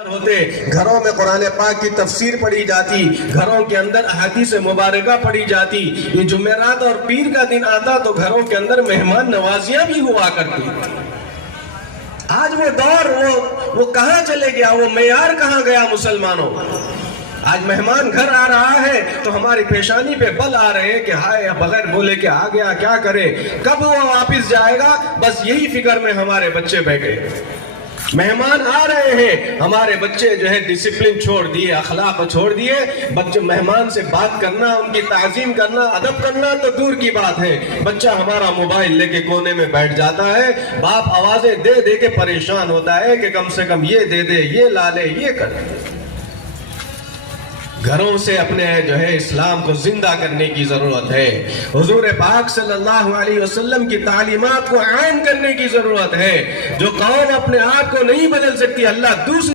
ہوتے گھروں میں قرآن پاک کی تفسیر پڑھی جاتی، گھروں کے اندر احادیث مبارکہ پڑھی جاتی۔ یہ جمعرات اور پیر کا دن آتا تو گھروں کے اندر مہمان نوازیاں بھی ہوا کرتی۔ آج وہ دور وہ کہاں چلے گیا، وہ معیار کہاں گیا مسلمانوں؟ آج مہمان گھر آ رہا ہے تو ہماری پیشانی پہ بل آ رہے ہیں کہ ہائے بغیر بولے کہ آ گیا کیا کرے، کب وہ واپس جائے گا، بس یہی فکر میں ہمارے بچے بیٹھے۔ مہمان آ رہے ہیں، ہمارے بچے جو ہے ڈسپلن چھوڑ دیے، اخلاق چھوڑ دیے۔ بچے مہمان سے بات کرنا، ان کی تعظیم کرنا، ادب کرنا تو دور کی بات ہے، بچہ ہمارا موبائل لے کے کونے میں بیٹھ جاتا ہے۔ باپ آوازیں دے دے کے پریشان ہوتا ہے کہ کم سے کم یہ دے دے، یہ لا لے، یہ کر دے۔ گھروں سے اپنے جو ہے اسلام کو زندہ کرنے کی ضرورت ہے۔ حضور پاک صلی اللہ علیہ وسلم کی تعلیمات کو عام کرنے کی ضرورت ہے۔ جو قوم اپنے آپ کو نہیں بدل سکتی، اللہ دوسری